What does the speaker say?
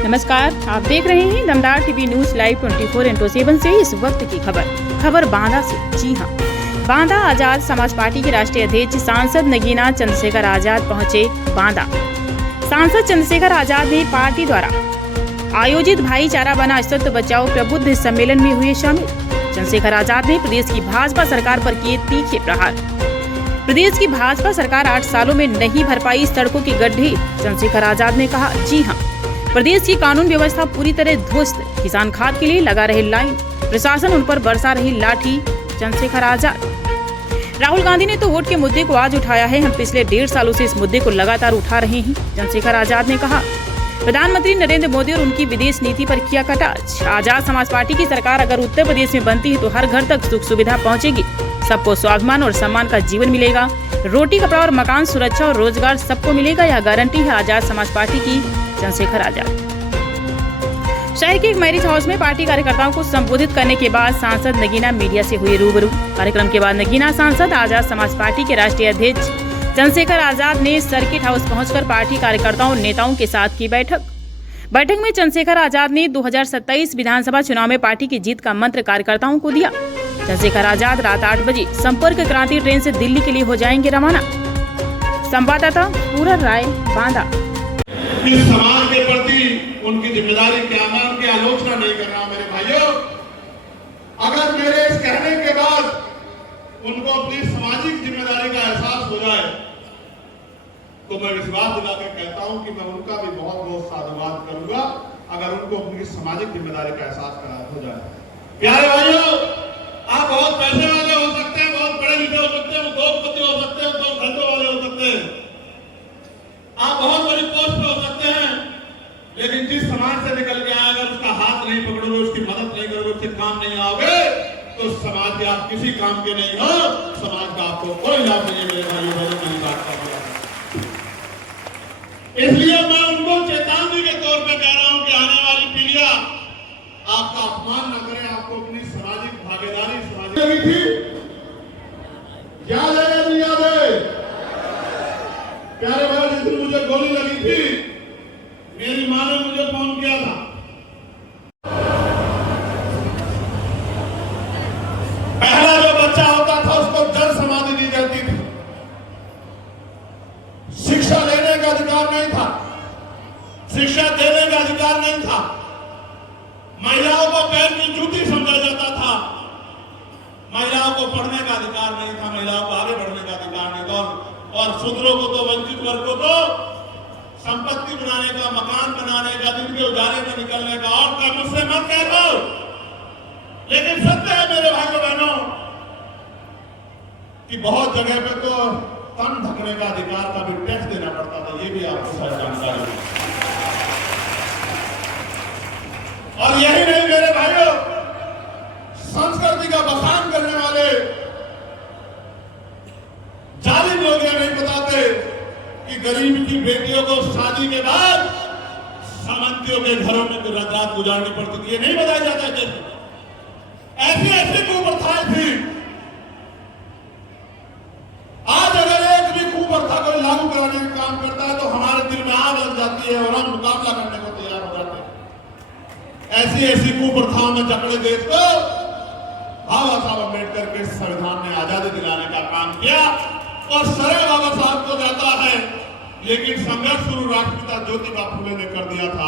नमस्कार, आप देख रहे हैं दमदार टीवी न्यूज लाइव 24/7 से इस वक्त की खबर बांदा से। जी हां, बांदा आजाद समाज पार्टी के राष्ट्रीय अध्यक्ष सांसद नगीना चंद्रशेखर आजाद पहुंचे बांदा। सांसद चंद्रशेखर आजाद ने पार्टी द्वारा आयोजित भाईचारा बना अस्तित्व बचाओ प्रबुद्ध सम्मेलन में हुए शामिल। चंद्रशेखर आजाद ने प्रदेश की भाजपा सरकार पर किए तीखे प्रहार। प्रदेश की भाजपा सरकार 8 सालों में नहीं भर पाई सड़कों के गड्ढे। चंद्रशेखर आजाद ने कहा, जी हां, प्रदेश की कानून व्यवस्था पूरी तरह ध्वस्त। किसान खाद के लिए लगा रहे लाइन, प्रशासन उन पर बरसा रही लाठी। चंद्रशेखर आजाद। राहुल गांधी ने तो वोट के मुद्दे को आज उठाया है, हम पिछले 1.5 सालों से इस मुद्दे को लगातार उठा रहे हैं। चंद्रशेखर आजाद ने कहा, प्रधानमंत्री नरेंद्र मोदी और उनकी विदेश नीति पर किया कटाक्ष। आजाद समाज पार्टी की सरकार अगर उत्तर प्रदेश में बनती है तो हर घर तक सुख सुविधा पहुंचेगी, सबको स्वाभिमान और सम्मान का जीवन मिलेगा, रोटी कपड़ा और मकान, सुरक्षा और रोजगार सबको मिलेगा। यह गारंटी है आजाद समाज पार्टी की। चंद्रशेखर आजाद। शहर के एक मैरिज हाउस में पार्टी कार्यकर्ताओं को संबोधित करने के बाद सांसद नगीना मीडिया से हुई रूबरू। कार्यक्रम के बाद नगीना सांसद आजाद समाज पार्टी के राष्ट्रीय अध्यक्ष चंद्रशेखर आजाद ने सर्किट हाउस पहुंचकर पार्टी कार्यकर्ताओं और नेताओं के साथ की बैठक में चंद्रशेखर आजाद ने 2027 विधानसभा चुनाव में पार्टी की जीत का मंत्र कार्यकर्ताओं को दिया। चंद्रशेखर आजाद रात 8 बजे संपर्क क्रांति ट्रेन से दिल्ली के लिए हो जाएंगे रवाना। संवाददाता पूरन राय, बांदा। इस समाज के प्रति उनकी जिम्मेदारी क्या, मैं उनकी आलोचना नहीं कर रहा मेरे भाइयों। अगर मेरे इस कहने के बाद उनको अपनी सामाजिक जिम्मेदारी का एहसास हो जाए तो मैं विश्वास दिलाकर कहता हूं कि मैं उनका भी बहुत बहुत साधुवाद करूंगा अगर उनको अपनी सामाजिक जिम्मेदारी का एहसास हो जाए। प्यारे भाइयों, आप बहुत पैसे वाले हो सकते हैं, बहुत पढ़े लिखे हो सकते हैं, उद्योगपति हो सकते हैं, उद्योग धंधे वाले हो सकते हैं, आप बहुत बड़ी पोस्ट पे हो सकते हैं, लेकिन जिस समाज से निकल के आए अगर उसका हाथ नहीं पकड़ोगे, उसकी मदद नहीं करोगे, उससे काम नहीं आओगे तो समाज के आप किसी काम के नहीं हो, समाज का आपको कोई लाभ नहीं है मेरे भाइयों बहनों। मेरी बात का इसलिए मैं उनको चेतावनी के तौर पे कह रहा हूं कि आने वाली पीढ़ियां आपका अपमान न करें, आपको अपनी सामाजिक भागीदारी लगी थी। याद है या नहीं याद है? प्यारे भाई, जिस दिन मुझे गोली लगी थी मेरी मां ने मुझे फोन किया था। पहला जो बच्चा होता था उसको जल समाधि दी जाती थी। शिक्षा लेने का अधिकार नहीं था, शिक्षा देने का अधिकार नहीं था, महिलाओं को पैर की जूती समझा जाता था, महिलाओं को पढ़ने का अधिकार नहीं था, महिलाओं को आगे बढ़ने का अधिकार नहीं था, और शूद्रों को तो, वंचित वर्ग को तो संपत्ति बनाने का, मकान बनाने का, दिन के उजाले में निकलने का। और क्या मुझसे मत कह दो, लेकिन सत्य है मेरे भाइयों बहनों कि बहुत जगह पे तो तन ढकने का अधिकार का भी टैक्स देना पड़ता था, ये भी आपको शायद जानकारी है। और यही नहीं मेरे भाइयों, संस्कृति का बखान करने वाले जालिम लोग ये नहीं बताते कि गरीब की बेटियों को शादी के बाद सामंतियों के घरों में रात गुजारनी पड़ती थी, ये नहीं बताया जाता कि ऐसी ऐसी कुप्रथाएं थी। आज अगर एक भी कुप्रथा कोई लागू कराने का काम करता है तो हमारे दिल में आग लग जाती है और हम मुकाबला करने को तैयार हो जाते हैं। ऐसी ऐसी कुप्रथाओं में जकड़े देश को बाबा साहब अम्बेडकर के संविधान ने आजादी दिलाने का काम किया और श्रेय बाबा साहब को जाता है, लेकिन संघर्ष शुरू राष्ट्रपिता ज्योतिबा फुले ने कर दिया था।